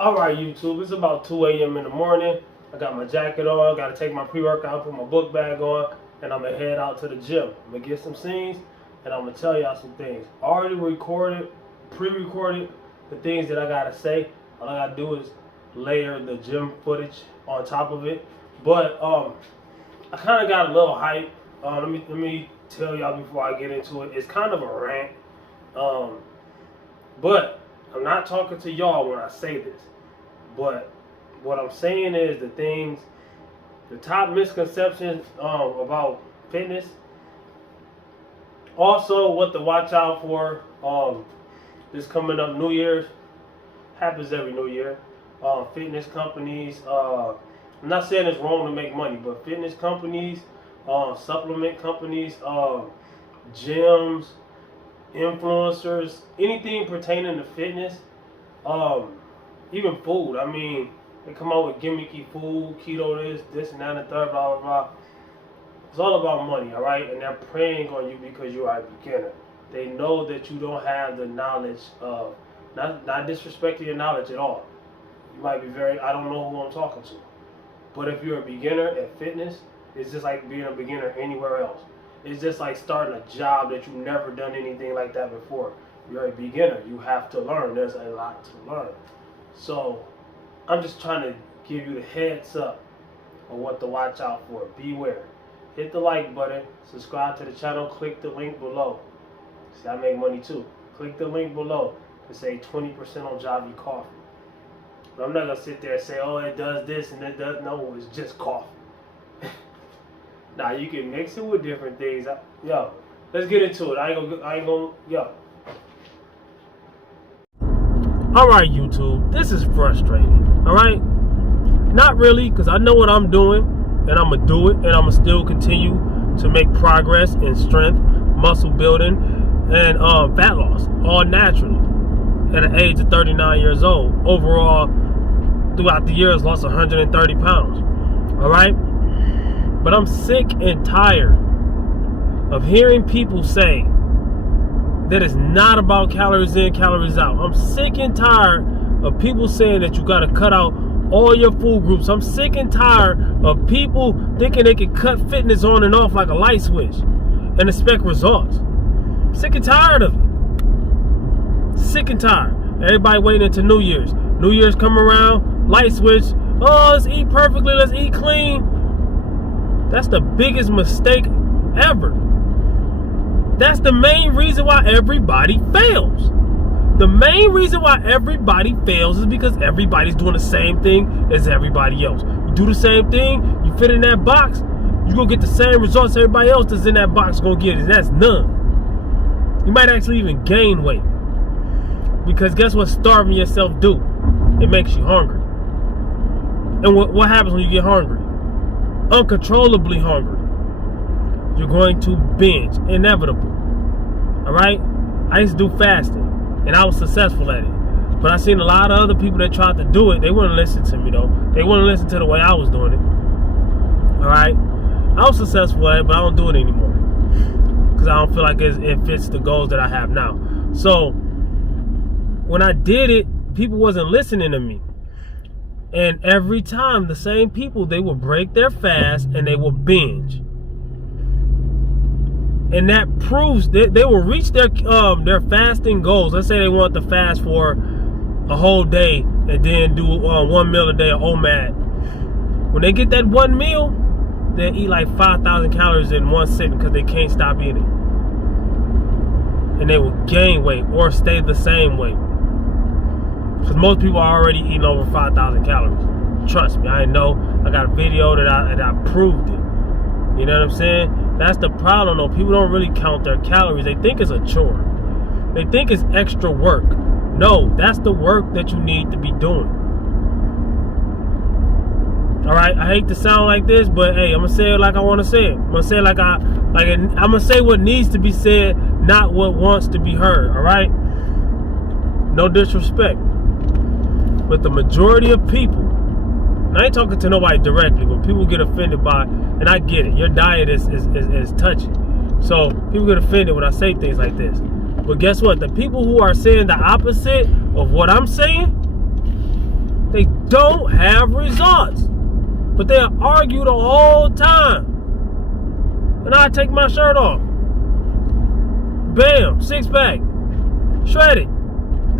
Alright, YouTube, it's about 2 a.m. in the morning. I got my jacket on, got to take my pre-workout, put my book bag on, and I'm going to head out to the gym. I'm going to get some scenes, and I'm going to tell y'all some things. Already recorded, pre-recorded the things that I got to say. All I got to do is layer the gym footage on top of it. But I kind of got a little hype. Let me tell y'all before I get into it. It's kind of a rant. But I'm not talking to y'all when I say this. But what I'm saying is the top misconceptions about fitness. Also, what to watch out for this coming up New Year's. Happens every New Year. Fitness companies. I'm not saying it's wrong to make money, but fitness companies, supplement companies, gyms, influencers, anything pertaining to fitness, even food. I mean, they come out with gimmicky food, keto this and that and the third, blah, blah, blah. It's all about money, all right? And they're preying on you because you are a beginner. They know that you don't have the knowledge of, not disrespecting your knowledge at all. You might be I don't know who I'm talking to. But if you're a beginner at fitness, it's just like being a beginner anywhere else. It's just like starting a job that you've never done anything like that before. You're a beginner. You have to learn. There's a lot to learn. So I'm just trying to give you the heads up of what to watch out for. Beware. Hit the like button. Subscribe to the channel. Click the link below. See, I make money too. Click the link below to save 20% on Javy Coffee. But I'm not going to sit there and say, oh, it does this and it does. No, it's just coffee. Now you can mix it with different things. Yo, let's get into it. I ain't gonna, yo. Alright, YouTube, this is frustrating. Alright? Not really, because I know what I'm doing, and I'm gonna do it, and I'm gonna still continue to make progress in strength, muscle building, and fat loss, all naturally. At an age of 39 years old. Overall, throughout the years, lost 130 pounds. Alright? But I'm sick and tired of hearing people say that it's not about calories in, calories out. I'm sick and tired of people saying that you got to cut out all your food groups. I'm sick and tired of people thinking they can cut fitness on and off like a light switch and expect results. I'm sick and tired of it. Sick and tired. Everybody waiting until New Year's. New Year's come around, light switch. Oh, let's eat perfectly, let's eat clean. That's the biggest mistake ever. That's the main reason why everybody fails. The main reason why everybody fails is because everybody's doing the same thing as everybody else. You do the same thing, you fit in that box, you're going to get the same results everybody else that's in that box going to get, and that's none. You might actually even gain weight. Because guess what starving yourself do? It makes you hungry. And what happens when you get hungry? Uncontrollably hungry. You're going to binge. Inevitable. Alright? I used to do fasting. And I was successful at it. But I seen a lot of other people that tried to do it. They wouldn't listen to me though. They wouldn't listen to the way I was doing it. Alright? I was successful at it, but I don't do it anymore. Because I don't feel like it fits the goals that I have now. So, when I did it, people wasn't listening to me. And every time, the same people, they will break their fast and they will binge. And that proves that they will reach their fasting goals. Let's say they want to fast for a whole day and then do 1 meal a day of OMAD. When they get that one meal, they'll eat like 5,000 calories in one sitting because they can't stop eating. And they will gain weight or stay the same weight. Because most people are already eating over 5,000 calories. Trust me, I know. I got a video that I proved it. You know what I'm saying? That's the problem though. People don't really count their calories. They think it's a chore. They think it's extra work. No, that's the work that you need to be doing. Alright, I hate to sound like this, but hey, I'm gonna say it like I wanna say it. I'm gonna say it I'm gonna say what needs to be said, not what wants to be heard, alright? No disrespect. But the majority of people, and I ain't talking to nobody directly, but people get offended by, and I get it, your diet is touchy. So people get offended when I say things like this. But guess what? The people who are saying the opposite of what I'm saying, They don't have results. But they'll argue the whole time. And I take my shirt off. Bam, six pack. Shredded.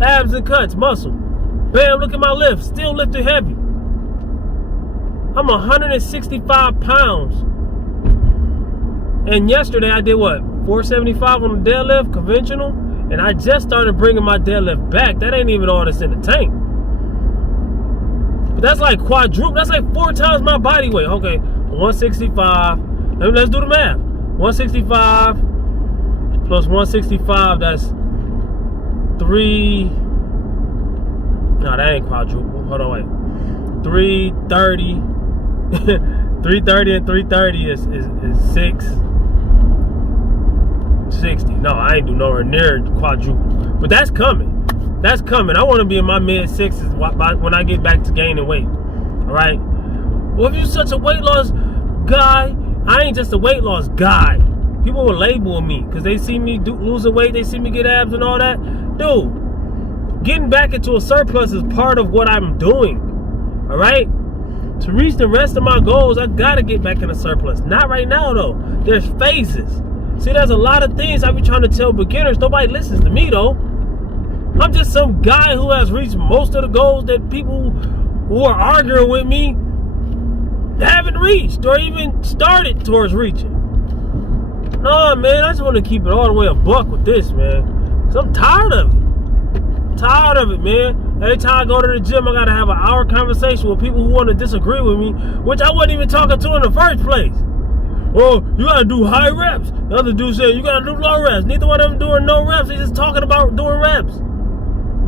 Abs and cuts, muscle. Bam, look at my lift. Still lifted heavy. I'm 165 pounds. And yesterday I did what? 475 on the deadlift, conventional. And I just started bringing my deadlift back. That ain't even all that's in the tank. But that's like quadruple. That's like 4 times my body weight. Okay, 165. Let's do the math. 165 plus 165, that's 3. No, that ain't quadruple. Hold on, wait. 330. 330 and 330 is 660. No, I ain't do nowhere near quadruple. But that's coming. That's coming. I want to be in my mid-6s when I get back to gaining weight. All right? Well, if you're such a weight loss guy, I ain't just a weight loss guy. People will label me because they see me losing weight. They see me get abs and all that. Dude, getting back into a surplus is part of what I'm doing. All right? To reach the rest of my goals, I got to get back in a surplus. Not right now, though. There's phases. See, there's a lot of things I be trying to tell beginners. Nobody listens to me, though. I'm just some guy who has reached most of the goals that people who are arguing with me haven't reached or even started towards reaching. No, man, I just want to keep it all the way a buck with this, man. Because I'm tired of it. Tired of it, man. Every time I go to the gym, I got to have an hour conversation with people who want to disagree with me, which I wasn't even talking to in the first place. Oh, you got to do high reps. The other dude said, you got to do low reps. Neither one of them doing no reps. They just talking about doing reps.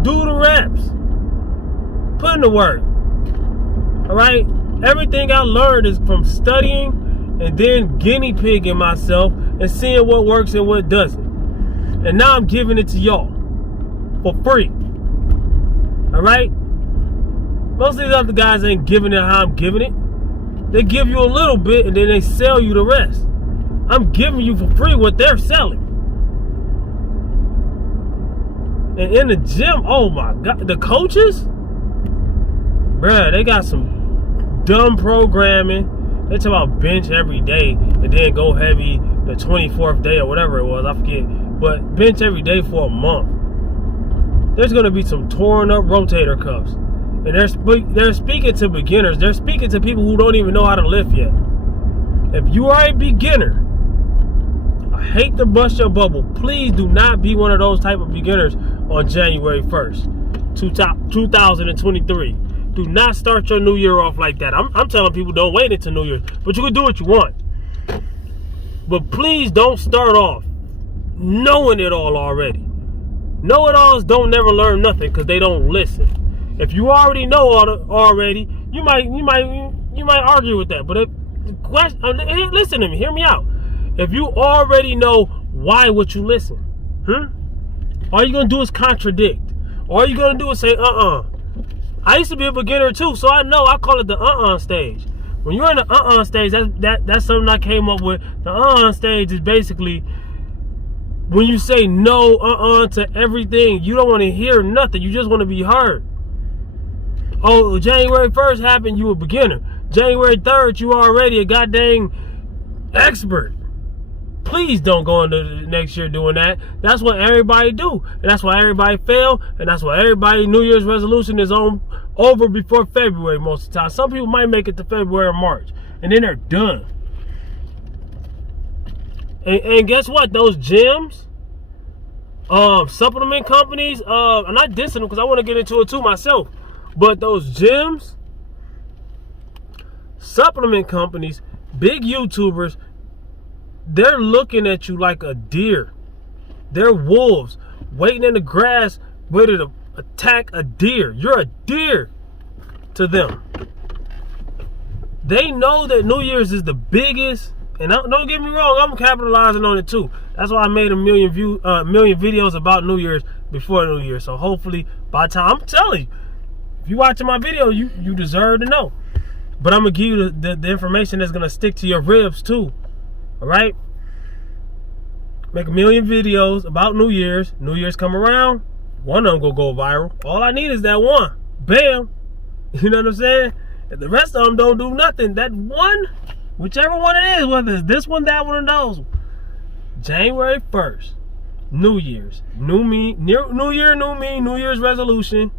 Do the reps. Put in the work. All right? Everything I learned is from studying and then guinea pigging myself and seeing what works and what doesn't. And now I'm giving it to y'all for free. All right? Most of these other guys ain't giving it how I'm giving it. They give you a little bit and then they sell you the rest. I'm giving you for free what they're selling. And in the gym, oh my God, the coaches, bruh, they got some dumb programming. They talk about bench every day and then go heavy the 24th day or whatever it was, I forget. But bench every day for a month. There's going to be some torn up rotator cuffs. And they're speaking to beginners. They're speaking to people who don't even know how to lift yet. If you are a beginner, I hate to bust your bubble. Please do not be one of those type of beginners on January 1st, 2023. Do not start your new year off like that. I'm telling people don't wait until New Year's, but you can do what you want. But please don't start off knowing it all already. Know-it-alls don't never learn nothing because they don't listen. If you already know already, you might argue with that. But listen to me, hear me out. If you already know, why would you listen? All you're gonna do is contradict. All you're gonna do is say, I used to be a beginner too, so I know. I call it the stage. When you're in the stage, that's something I came up with. The stage is basically when you say no to everything. You don't want to hear nothing. You just want to be heard. Oh, January 1st happened, you a beginner. January 3rd, you already a goddamn expert. Please don't go into the next year doing that. That's what everybody do. And that's why everybody fail. And that's why everybody New Year's resolution is over before February most of the time. Some people might make it to February or March. And then they're done. And guess what? Those gyms, supplement companies, I'm not dissing them because I want to get into it too myself. But those gyms, supplement companies, big YouTubers, they're looking at you like a deer. They're wolves waiting in the grass, ready to attack a deer. You're a deer to them. They know that New Year's is the biggest, and don't get me wrong, I'm capitalizing on it too. That's why I made a million videos about New Year's before New Year's. So hopefully by the time, I'm telling you, if you watching my video, you deserve to know. But I'm going to give you the information that's going to stick to your ribs too. All right? Make a million videos about New Year's. New Year's come around, one of them go viral. All I need is that one. Bam. You know what I'm saying? If the rest of them don't do nothing, that one, whichever one it is, whether it's this one, that one, or those, January 1st, New Year's, new me, New Year, new me, New Year's resolution.